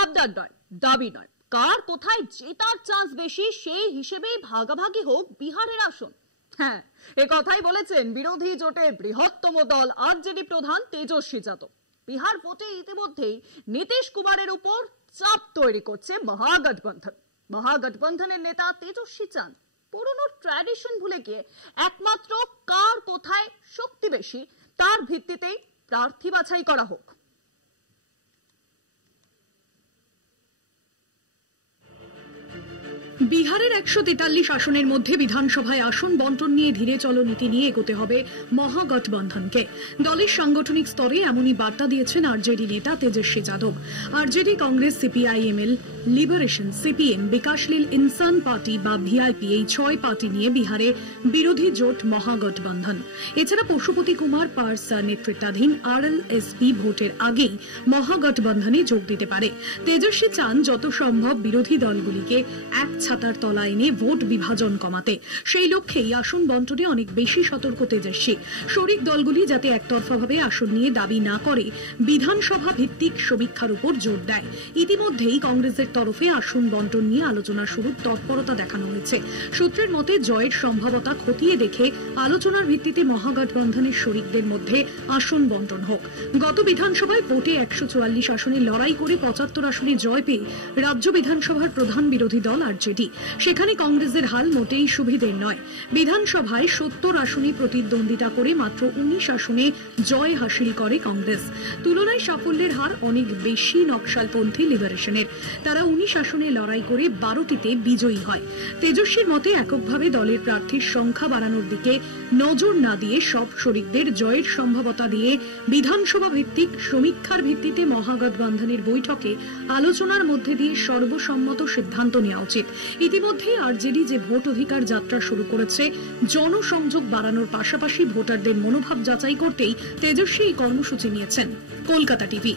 আবদার নয়, দাবি নয়, কার কোথায় জেতার চান্স বেশি সেই হিসেবেই ভাগাভাগি হোক বিহারের আসন। হ্যাঁ, এ কথাই বলেছেন বিরোধী জোটের বৃহত্তম দল আরজেডি প্রধান তেজস্বী যাদব। বিহার ভোটে ইতিমধ্যেই নীতিশ কুমারের উপর চাপ তৈরি করছে মহাগঠবন্ধন। মহাগঠবন্ধনের নেতা তেজস্বী চান পুরনো ট্র্যাডিশন ভুলে গিয়ে একমাত্র কার কোথায় শক্তি বেশি তার ভিত্তিতেই প্রার্থী বাছাই করা হোক। বিহারের 143 আসনের মধ্যে বিধানসভায় আসন বন্টন নিয়ে ধীরে চলো নীতি নিয়ে এগোতে হবে মহাগঠবন্ধনকে। দলের সাংগঠনিক স্তরে এমনই বার্তা দিয়েছেন আরজেডি নেতা Tejashwi Yadav. RJD, Congress, CPIML, liberation, CPM, Vikassheel Insaan party বা ভিআইপি এই 6 পার্টি নিয়ে বিহারে বিরোধী জোট মহাগঠবন্ধন। এছাড়া পশুপতি কুমার পারসা নেতৃত্বাধীন আরএলএসপি ভোটের আগেই মহাগঠবন্ধনে যোগ দিতে পারে। তেজস্বী চান যত সম্ভব বিরোধী দলগুলিকে এক ছাতার তলা এনে ভোট বিভাজন কমাতে। সেই লক্ষ্যেই আসন বন্টনে অনেক বেশি সতর্ক তেজস্বী। শরিক দলগুলি যাতে একতরফাভাবে আসন নিয়ে দাবি না করে বিধানসভা ভিত্তিক সমীক্ষার উপর জোর দেয়। ইতিমধ্যেই কংগ্রেসের তরফে আসন বন্টন নিয়ে আলোচনা শুরুর তৎপরতা দেখানো হয়েছে। সূত্রের মতে জয়ের সম্ভাবনা খতিয়ে দেখে আলোচনার ভিত্তিতে মহাগঠবন্ধনের শরিকদের মধ্যে আসন বন্টন হোক। গত বিধানসভায় ভোটে 144 আসনে লড়াই করে 75 আসনে জয় পেয়ে রাজ্য বিধানসভার প্রধান বিরোধী দল আরজেডি। সেখানে কংগ্রেসের হাল মোটেই সুবিধের নয়। বিধানসভায় 70 আসনে প্রতিদ্বন্দ্বিতা করে মাত্র 19 আসনে জয় হাসিল করে কংগ্রেস। তুলনায় সাফল্যের হার অনেক বেশি নকশালপন্থী লিবারেশনের। তারা 19 আসনে লড়াই করে 12টিতে বিজয়ী হয়। তেজস্বীর মতে এককভাবে দলের প্রার্থীর সংখ্যা বাড়ানোর দিকে নজর না দিয়ে সব শরিকদের জয়ের সম্ভাবনা দিয়ে বিধানসভা ভিত্তিক সমীক্ষার ভিত্তিতে মহাগঠবন্ধনের বৈঠকে আলোচনার মধ্যে দিয়ে সর্বসম্মত সিদ্ধান্ত নেওয়া উচিত। ইতিমধ্যে আরজেডি যে ভোট অধিকার যাত্রা শুরু করেছে, জনসংযোগ বাড়ানোর পাশাপাশি ভোটারদের মনোভাব যাচাই করতেই তেজস্বী এই কর্মসূচি নিয়েছেন। কলকাতা টিভি।